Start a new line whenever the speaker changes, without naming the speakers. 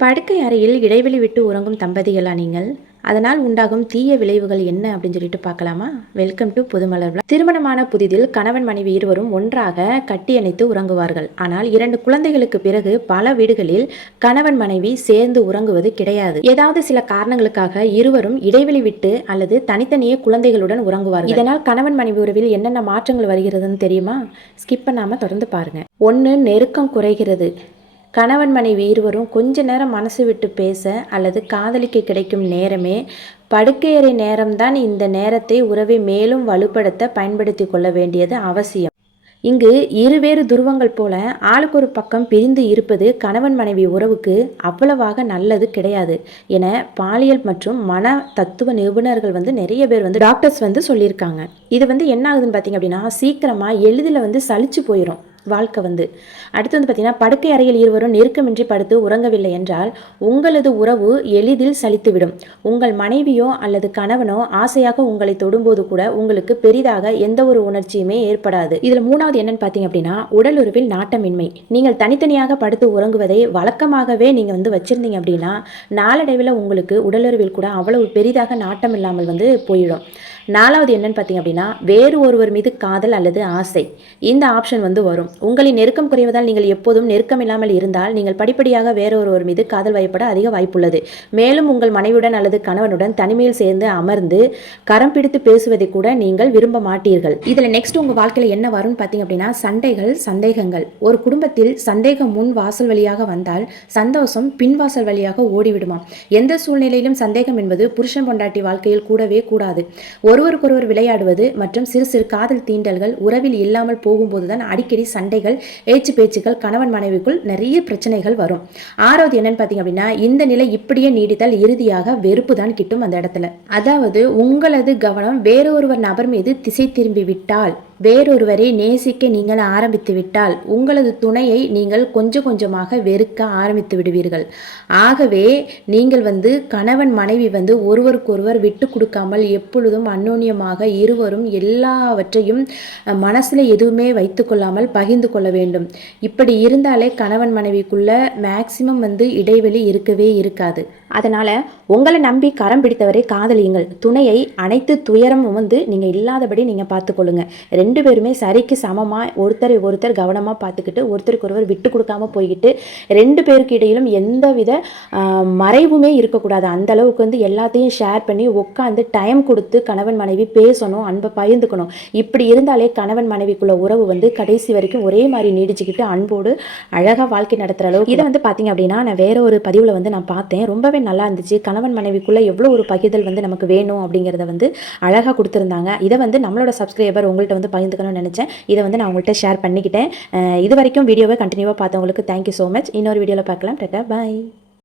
படுக்கை அறையில் இடைவெளி விட்டு உறங்கும் தம்பதிகளா நீங்கள்? அதனால் உண்டாகும் தீய விளைவுகள் என்ன அப்படின்னு சொல்லிட்டு பார்க்கலாமா? வெல்கம் டு புதுமலர் திருமணமான புதிதில் கணவன் மனைவி இருவரும் ஒன்றாக கட்டியணைத்து உறங்குவார்கள். ஆனால் இரண்டு குழந்தைகளுக்கு பிறகு பல வீடுகளில் கணவன் மனைவி சேர்ந்து உறங்குவது கிடையாது. ஏதாவது சில காரணங்களுக்காக இருவரும் இடைவெளி விட்டு அல்லது தனித்தனியே குழந்தைகளுடன் உறங்குவார்கள். இதனால் கணவன் மனைவி உறவில் என்னென்ன மாற்றங்கள் வருகிறதுன்னு தெரியுமா? ஸ்கிப் பண்ணாமல் தொடர்ந்து பாருங்க. ஒன்று நெருக்கம் குறைகிறது. கணவன் மனைவி இருவரும் கொஞ்ச நேரம் மனசு விட்டு பேச அல்லது காதலிக்க கிடைக்கும் நேரமே படுக்கையறை நேரம்தான் இந்த நேரத்தை உறவை மேலும் வலுப்படுத்த பயன்படுத்தி கொள்ள வேண்டியது அவசியம். இங்கு இருவேறு துருவங்கள் போல ஆளுக்கு ஒரு பக்கம் பிரிந்து இருப்பது கணவன் மனைவி உறவுக்கு அவ்வளவாக நல்லது கிடையாது என பாலியல் மற்றும் மன தத்துவ நிபுணர்கள் வந்து நிறைய பேர் வந்து டாக்டர்ஸ் வந்து சொல்லியிருக்காங்க. இது வந்து என்ன ஆகுதுன்னு பார்த்தீங்க அப்படின்னா சீக்கிரமாக எளிதில் வந்து சளிச்சு போயிடும் வாழ்க்கை வந்து. அடுத்து வந்து பார்த்தீங்கன்னா படுக்கை அறையில் இருவரும் நெருக்கமின்றி படுத்து உறங்கவில்லை என்றால் உங்களது உறவு எளிதில் சலித்துவிடும். உங்கள் மனைவியோ அல்லது கணவனோ ஆசையாக உங்களை தொடும்போது கூட உங்களுக்கு பெரிதாக எந்த ஒரு உணர்ச்சியுமே ஏற்படாது. இதில் மூணாவது என்னன்னு பார்த்தீங்க அப்படின்னா உடலுறவில் நாட்டமின்மை. நீங்கள் தனித்தனியாக படுத்து உறங்குவதை வழக்கமாகவே நீங்கள் வந்து வச்சிருந்தீங்க அப்படின்னா நாளடைவில் உங்களுக்கு உடலுறவில் கூட அவ்வளவு பெரிதாக நாட்டம் இல்லாமல் வந்து போயிடும். நாலாவது என்னன்னு பார்த்தீங்க அப்படின்னா வேறு ஒருவர் மீது காதல் அல்லது ஆசை. இந்த ஆப்ஷன் வந்து வரும். உங்களின் நெருக்கம் குறைவதால் நீங்கள் எப்போதும் நெருக்கம் இல்லாமல் இருந்தால் நீங்கள் படிப்படியாக வேறு ஒருவர் மீது காதல் வயப்பட அதிக வாய்ப்புள்ளது. மேலும் உங்கள் மனைவியுடன் அல்லது கணவனுடன் தனிமையில் சேர்ந்து அமர்ந்து கரம் பிடித்து பேசுவதை கூட நீங்கள் விரும்ப மாட்டீர்கள். இதில் நெக்ஸ்ட் உங்கள் வாழ்க்கையில் என்ன வரும்னு பார்த்தீங்க அப்படின்னா சண்டைகள் சந்தேகங்கள். ஒரு குடும்பத்தில் சந்தேகம் முன் வாசல் வழியாக வந்தால் சந்தோஷம் பின் வாசல் வழியாக ஓடிவிடுமாம் எந்த சூழ்நிலையிலும் சந்தேகம் என்பது புருஷன் பொண்டாட்டி வாழ்க்கையில் கூடவே கூடாது. ஒரு ஒருவருக்கொருவர் விளையாடுவது மற்றும் சிறு சிறு காதல் தீண்டல்கள் உறவில் இல்லாமல் போகும்போதுதான் அடிக்கடி சண்டைகள் ஏச்சு பேச்சுக்கள் கணவன் மனைவிக்குள் நிறைய பிரச்சனைகள் வரும். ஆறாவது என்னன்னு பார்த்தீங்க அப்படின்னா இந்த நிலை இப்படியே நீடித்தால் இறுதியாக வெறுப்பு தான் கிட்டும் அந்த இடத்துல. அதாவது உங்களது கவனம் வேறொருவர் நபர் மீது திசை திரும்பி விட்டால் வேறொருவரை நேசிக்க நீங்கள் ஆரம்பித்து விட்டால் உங்களது துணையை நீங்கள் கொஞ்சம் கொஞ்சமாக வெறுக்க ஆரம்பித்து விடுவீர்கள். ஆகவே நீங்கள் வந்து கணவன் மனைவி வந்து ஒருவருக்கொருவர் விட்டு கொடுக்காமல் எப்பொழுதும் அன்னோன்யமாக இருவரும் எல்லாவற்றையும் மனசில் எதுவுமே வைத்துக்கொள்ளாமல் பகிர்ந்து கொள்ள வேண்டும். இப்படி இருந்தாலே கணவன் மனைவிக்குள்ள மேக்சிமம் வந்து இடைவெளி இருக்கவே இருக்காது. அதனால் உங்களை நம்பி கரம் பிடித்தவரை காதலியுங்கள். துணையை அனைத்து துயரமும் வந்து நீங்கள் இல்லாதபடி நீங்கள் பார்த்துக்கொள்ளுங்க. ரெண்டு ரெண்டு பேருமே சரிக்கு சமமாக ஒருத்தரை ஒருத்தர் கவனமாக பார்த்துக்கிட்டு ஒருத்தருக்கு ஒருவர் விட்டு கொடுக்காம போய்கிட்டு ரெண்டு பேருக்கு இடையிலும் எந்த வித மறைவுமே இருக்கக்கூடாது. அந்த அளவுக்கு வந்து எல்லாத்தையும் ஷேர் பண்ணி உட்காந்து டைம் கொடுத்து கணவன் மனைவி பேசணும் அன்பை பகிர்ந்துக்கணும். இப்படி இருந்தாலே கணவன் மனைவிக்குள்ள உறவு வந்து கடைசி வரைக்கும் ஒரே மாதிரி நீடிச்சுக்கிட்டு அன்போடு அழகாக வாழ்க்கை நடத்துகிற அளவுக்கு. இதை வந்து பார்த்தீங்க அப்படின்னா நான் வேற ஒரு பதிவில் வந்து நான் பார்த்தேன். ரொம்பவே நல்லா இருந்துச்சு. கணவன் மனைவிக்குள்ளே எவ்வளோ ஒரு பகிர்தல் வந்து நமக்கு வேணும் அப்படிங்கிறத வந்து அழகாக கொடுத்துருந்தாங்க. இதை வந்து நம்மளோட சப்ஸ்கிரைபர் உங்கள்கிட்ட வந்து பகிர்ந்துக்கணும்னு நினச்சேன். இதை வந்து நான் உங்கள்கிட்ட ஷேர் பண்ணிக்கிட்டேன். இது வரைக்கும் வீடியோவை கண்டினியூவாக பார்த்தவங்களுக்கு தேங்க்யூ ஸோ மச் இன்னொரு வீடியோவில் பார்க்கலாம். டட்டா பாய்